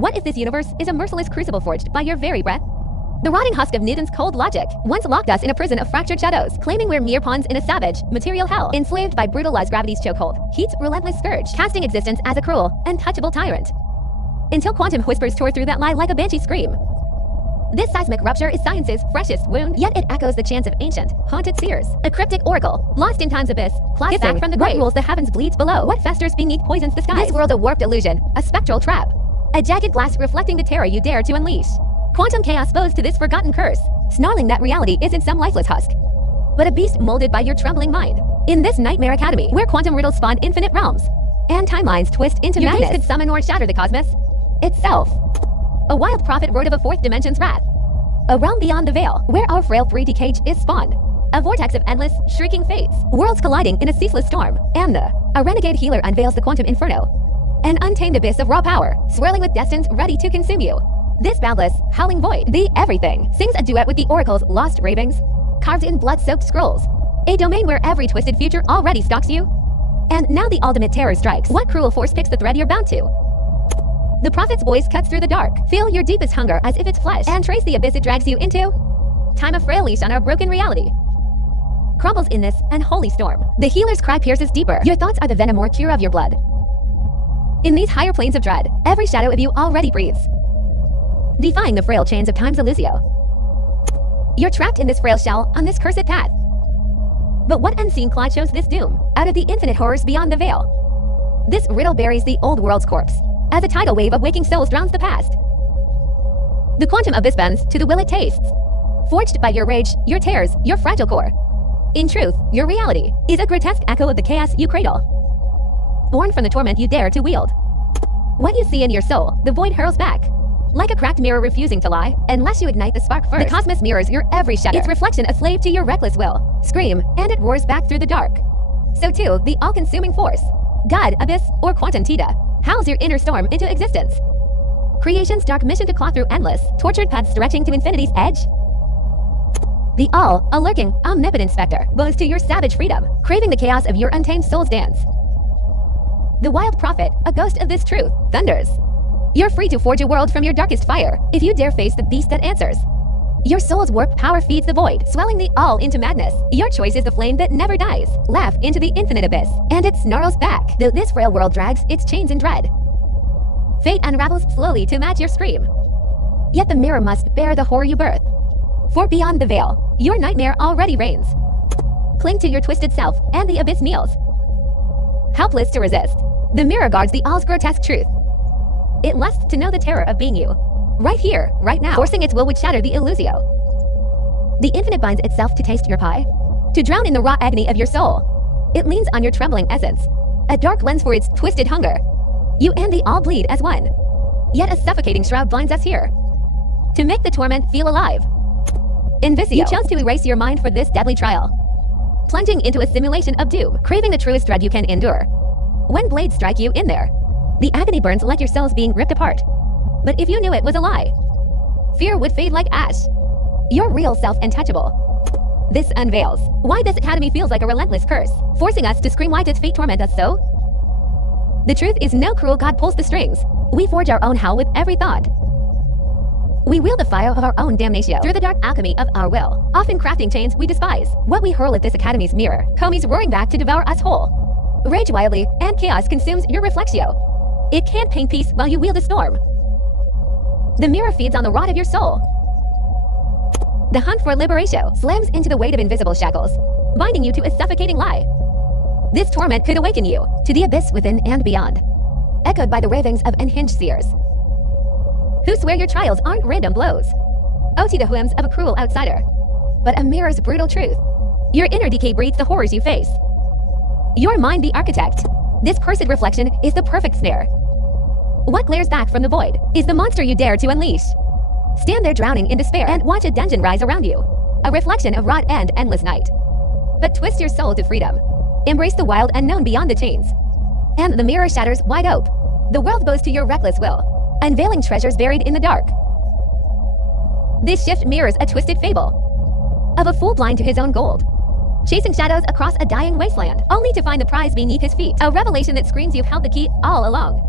What if this universe is a merciless crucible forged by your very breath? The rotting husk of Newton's cold logic once locked us in a prison of fractured shadows, claiming we're mere pawns in a savage, material hell, enslaved by brutal as gravity's chokehold, heat's relentless scourge, casting existence as a cruel, untouchable tyrant. Until quantum whispers tore through that lie like a banshee scream. This seismic rupture is science's freshest wound, yet it echoes the chants of ancient, haunted seers. A cryptic oracle, lost in time's abyss, claws back from the grave. What rules the heavens bleeds below. What festers beneath poisons the skies. This world a warped illusion, a spectral trap. A jagged glass reflecting the terror you dare to unleash. Quantum chaos bows to this forgotten curse, snarling that reality isn't some lifeless husk, but a beast molded by your trembling mind. In this nightmare academy, where quantum riddles spawn infinite realms, and timelines twist into madness, your gaze could summon or shatter the cosmos itself. A wild prophet wrote of a fourth dimension's wrath, a realm beyond the veil, where our frail 3D cage is spawned. A vortex of endless, shrieking fates, worlds colliding in a ceaseless storm, and a renegade healer unveils the quantum inferno, an untamed abyss of raw power, swirling with destinies ready to consume you. This boundless, howling void, the everything, sings a duet with the oracle's lost ravings, carved in blood-soaked scrolls. A domain where every twisted future already stalks you. And now the ultimate terror strikes. What cruel force picks the thread you're bound to? The prophet's voice cuts through the dark. Feel your deepest hunger as if it's flesh, and trace the abyss it drags you into. Time of frail leash on our broken reality crumbles in this unholy storm. The healer's cry pierces deeper. Your thoughts are the venom or cure of your blood. In these higher planes of dread, every shadow of you already breathes, defying the frail chains of time's illusio. You're trapped in this frail shell on this cursed path. But what unseen claw chose this doom? Out of the infinite horrors beyond the veil, this riddle buries the old world's corpse, as a tidal wave of waking souls drowns the past. The quantum abyss bends to the will it tastes, forged by your rage, your tears, your fragile core. In truth, your reality is a grotesque echo of the chaos you cradle, born from the torment you dare to wield. What you see in your soul, the void hurls back, like a cracked mirror refusing to lie, unless you ignite the spark first. The cosmos mirrors your every shadow, its reflection a slave to your reckless will. Scream, and it roars back through the dark. So too, the all-consuming force, God, abyss, or quantum theta, howls your inner storm into existence. Creation's dark mission to claw through endless, tortured paths stretching to infinity's edge. The all, a lurking, omnipotent specter, bows to your savage freedom, craving the chaos of your untamed soul's dance. The wild prophet, a ghost of this truth, thunders. You're free to forge a world from your darkest fire, if you dare face the beast that answers. Your soul's warped power feeds the void, swelling the all into madness. Your choice is the flame that never dies. Laugh into the infinite abyss, and it snarls back, though this frail world drags its chains in dread. Fate unravels slowly to match your scream. Yet the mirror must bear the horror you birth. For beyond the veil, your nightmare already reigns. Cling to your twisted self, and the abyss kneels, helpless to resist. The mirror guards the all's grotesque truth. It lusts to know the terror of being you. Right here, right now, forcing its will would shatter the illusio. The infinite binds itself to taste your pie, to drown in the raw agony of your soul. It leans on your trembling essence, a dark lens for its twisted hunger. You and the all bleed as one. Yet a suffocating shroud blinds us here, to make the torment feel alive. Invisio, you chose to erase your mind for this deadly trial, plunging into a simulation of doom, craving the truest dread you can endure. When blades strike you in there, the agony burns like your soul's being ripped apart. But if you knew it was a lie, fear would fade like ash. Your real self untouchable. This unveils why this academy feels like a relentless curse, forcing us to scream. Why does fate torment us so? The truth is, no cruel god pulls the strings. We forge our own hell with every thought. We wield the fire of our own damnatio through the dark alchemy of our will, often crafting chains we despise. What we hurl at this academy's mirror, comes roaring back to devour us whole. Rage wildly, and chaos consumes your reflexio. It can't paint peace while you wield a storm. The mirror feeds on the rot of your soul. The hunt for liberatio slams into the weight of invisible shackles, binding you to a suffocating lie. This torment could awaken you to the abyss within and beyond, echoed by the ravings of unhinged seers, who swear your trials aren't random blows, to the whims of a cruel outsider, but a mirror's brutal truth. Your inner decay breeds the horrors you face. Your mind the architect. This cursed reflection is the perfect snare. What glares back from the void is the monster you dare to unleash. Stand there drowning in despair and watch a dungeon rise around you, a reflection of rot and endless night. But twist your soul to freedom. Embrace the wild unknown beyond the chains. And the mirror shatters wide open. The world bows to your reckless will, unveiling treasures buried in the dark. This shift mirrors a twisted fable of a fool blind to his own gold, chasing shadows across a dying wasteland, only to find the prize beneath his feet. A revelation that screams you've held the key all along.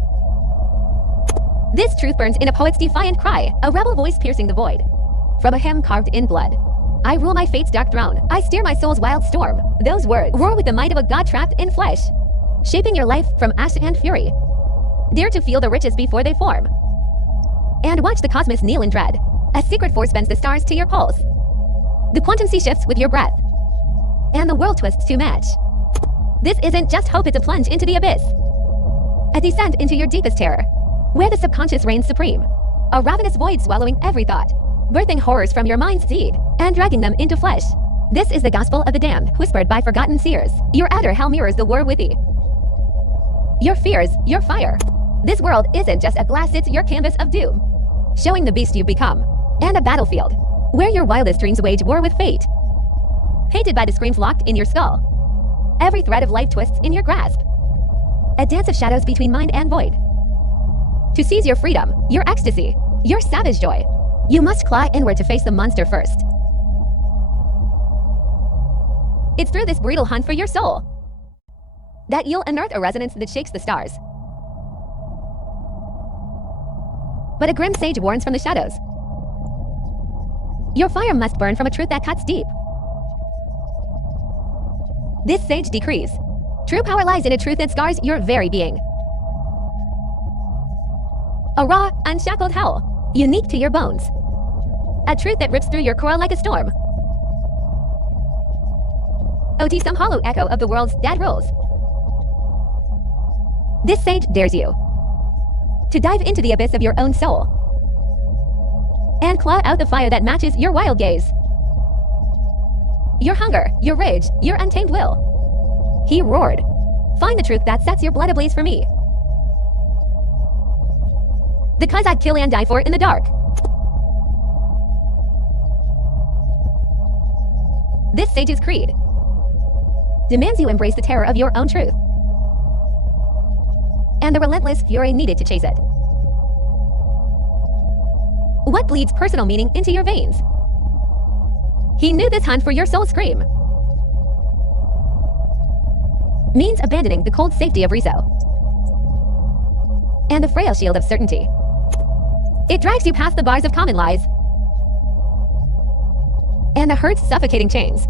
This truth burns in a poet's defiant cry, a rebel voice piercing the void. From a hymn carved in blood. I rule my fate's dark throne. I steer my soul's wild storm. Those words roar with the might of a god trapped in flesh, shaping your life from ash and fury. Dare to feel the riches before they form, and watch the cosmos kneel in dread. A secret force bends the stars to your pulse. The quantum sea shifts with your breath, and the world twists to match. This isn't just hope, it's a plunge into the abyss. A descent into your deepest terror, where the subconscious reigns supreme. A ravenous void swallowing every thought, birthing horrors from your mind's seed, and dragging them into flesh. This is the gospel of the damned, whispered by forgotten seers. Your outer hell mirrors the war within. Your fears, your fire. This world isn't just a glass, it's your canvas of doom, showing the beast you've become, and a battlefield where your wildest dreams wage war with fate. Painted by the screams locked in your skull, every thread of life twists in your grasp, a dance of shadows between mind and void. To seize your freedom, your ecstasy, your savage joy, you must claw inward to face the monster first. It's through this brutal hunt for your soul that you'll unearth a resonance that shakes the stars. But a grim sage warns from the shadows. Your fire must burn from a truth that cuts deep. This sage decrees. True power lies in a truth that scars your very being. A raw, unshackled hell, unique to your bones. A truth that rips through your core like a storm. OT, some hollow echo of the world's dead rules. This sage dares you to dive into the abyss of your own soul and claw out the fire that matches your wild gaze. Your hunger, your rage, your untamed will. He roared, find the truth that sets your blood ablaze for me. The cause I'd kill and die for in the dark. This sage's creed demands you embrace the terror of your own truth and the relentless fury needed to chase it. What bleeds personal meaning into your veins? He knew this hunt for your soul scream means abandoning the cold safety of reason and the frail shield of certainty. It drags you past the bars of common lies and the herd's suffocating chains,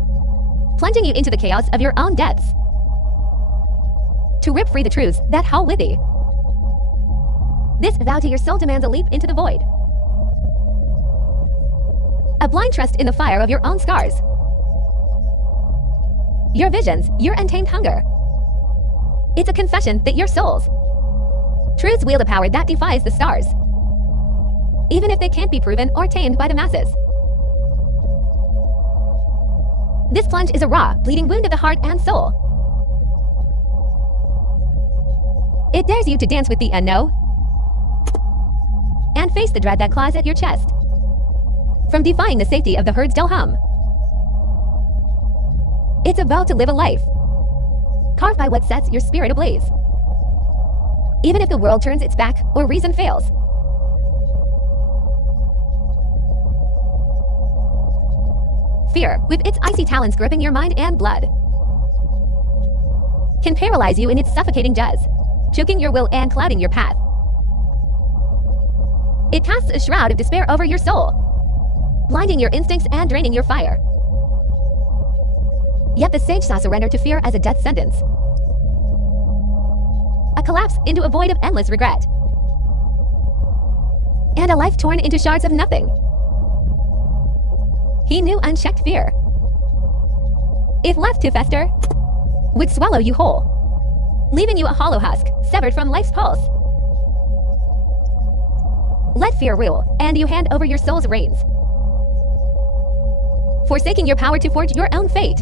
plunging you into the chaos of your own depths to rip free the truths that howl with thee. This vow to your soul demands a leap into the void, a blind trust in the fire of your own scars, your visions, your untamed hunger. It's a confession that your soul's truths wield a power that defies the stars, even if they can't be proven or tamed by the masses. This plunge is a raw, bleeding wound of the heart and soul. It dares you to dance with the unknown and face the dread that claws at your chest from defying the safety of the herd's dull hum. It's a vow to live a life carved by what sets your spirit ablaze, even if the world turns its back or reason fails. Fear, with its icy talons gripping your mind and blood, can paralyze you in its suffocating jaws, choking your will and clouding your path. It casts a shroud of despair over your soul, blinding your instincts and draining your fire. Yet the sage saw surrender to fear as a death sentence, a collapse into a void of endless regret, and a life torn into shards of nothing. He knew unchecked fear, if left to fester, would swallow you whole, leaving you a hollow husk, severed from life's pulse. Let fear rule, and you hand over your soul's reins, forsaking your power to forge your own fate.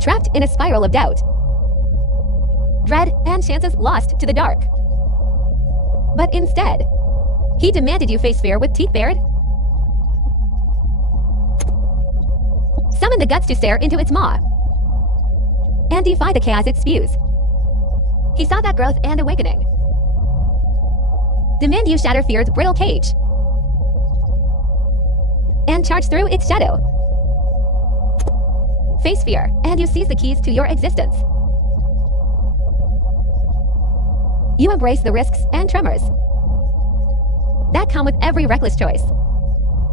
Trapped in a spiral of doubt, dread, and chances lost to the dark. But instead, he demanded you face fear with teeth bared, summon the guts to stare into its maw, and defy the chaos it spews. He saw that growth and awakening demand you shatter fear's brittle cage and charge through its shadow. Face fear, and you seize the keys to your existence. You embrace the risks and tremors, that come with every reckless choice,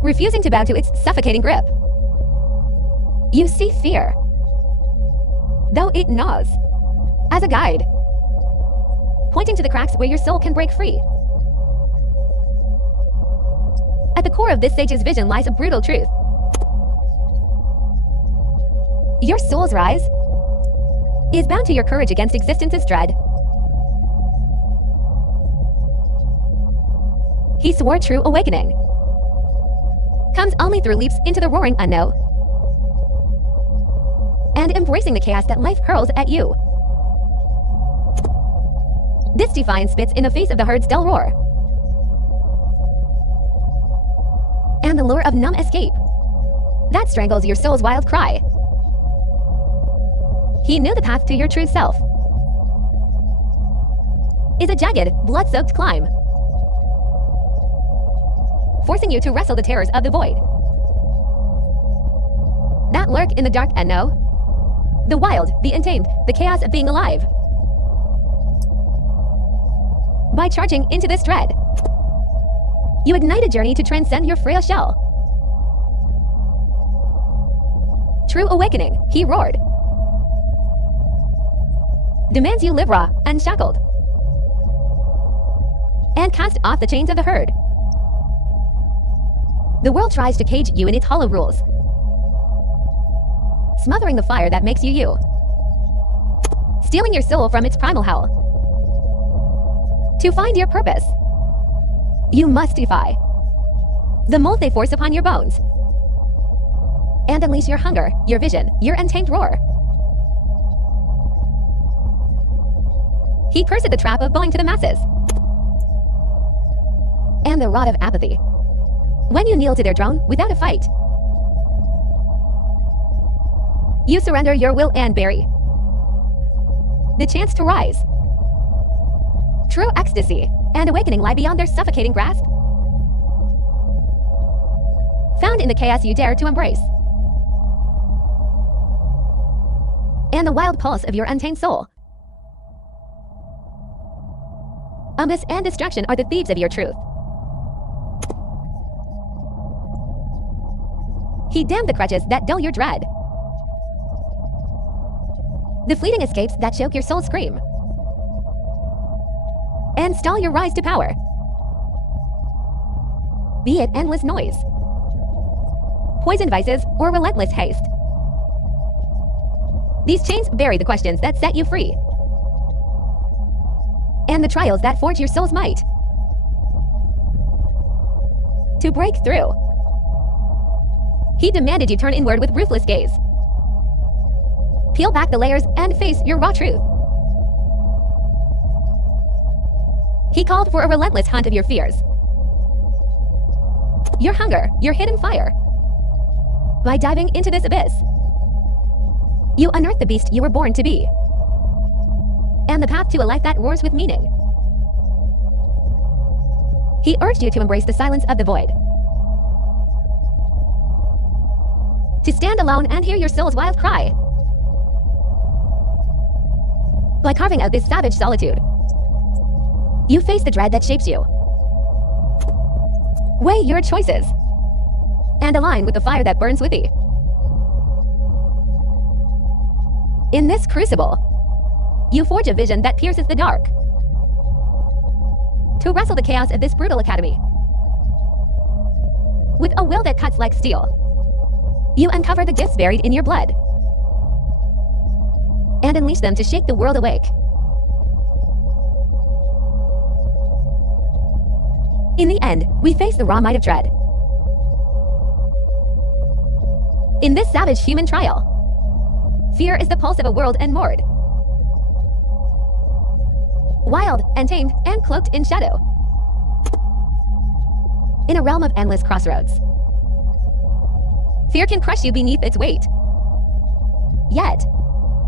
refusing to bow to its suffocating grip. You see fear, though it gnaws, as a guide, pointing to the cracks where your soul can break free. At the core of this sage's vision lies a brutal truth. Your soul's rise is bound to your courage against existence's dread. He swore true awakening comes only through leaps into the roaring unknown and embracing the chaos that life hurls at you. This defiance spits in the face of the herd's dull roar and the lure of numb escape that strangles your soul's wild cry. He knew the path to your true self is a jagged, blood-soaked climb, forcing you to wrestle the terrors of the void that lurk in the dark and know the wild, the untamed, the chaos of being alive. By charging into this dread, you ignite a journey to transcend your frail shell. True awakening, he roared, demands you live raw, unshackled, and cast off the chains of the herd. The world tries to cage you in its hollow rules, smothering the fire that makes you you, stealing your soul from its primal hell. To find your purpose, you must defy the mold they force upon your bones and unleash your hunger, your vision, your untamed roar. He cursed the trap of bowing to the masses and the rod of apathy. When you kneel to their drone without a fight, you surrender your will and bury the chance to rise. True ecstasy and awakening lie beyond their suffocating grasp, found in the chaos you dare to embrace and the wild pulse of your untamed soul. Abyss and distraction are the thieves of your truth. He damned the crutches that dull your dread, the fleeting escapes that choke your soul's scream and stall your rise to power. Be it endless noise, poison vices, or relentless haste, these chains bury the questions that set you free and the trials that forge your soul's might. To break through, he demanded you turn inward with ruthless gaze, peel back the layers and face your raw truth. He called for a relentless hunt of your fears, your hunger, your hidden fire. By diving into this abyss, you unearth the beast you were born to be and the path to a life that roars with meaning. He urged you to embrace the silence of the void, to stand alone and hear your soul's wild cry. By carving out this savage solitude, you face the dread that shapes you. Weigh your choices and align with the fire that burns with thee. In this crucible, you forge a vision that pierces the dark, to wrestle the chaos of this brutal academy. With a will that cuts like steel, you uncover the gifts buried in your blood and unleash them to shake the world awake. In the end, we face the raw might of dread. In this savage human trial, fear is the pulse of a world unmoored, wild, untamed, and cloaked in shadow. In a realm of endless crossroads, fear can crush you beneath its weight. Yet,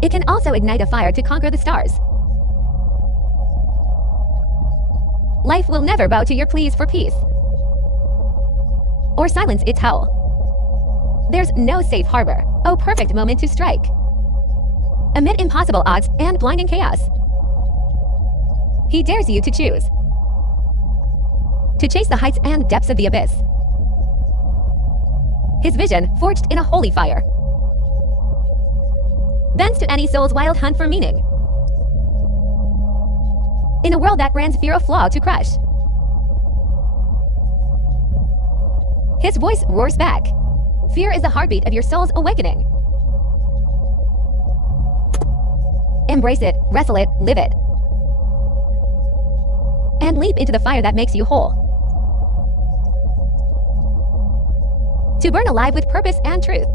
it can also ignite a fire to conquer the stars. Life will never bow to your pleas for peace or silence its howl. There's no safe harbor, oh perfect moment to strike. Amid impossible odds and blinding chaos, he dares you to choose to chase the heights and depths of the abyss. His vision, forged in a holy fire, bends to any soul's wild hunt for meaning. In a world that brands fear a flaw to crush, his voice roars back. Fear is the heartbeat of your soul's awakening. Embrace it, wrestle it, live it, and leap into the fire that makes you whole. To burn alive with purpose and truth.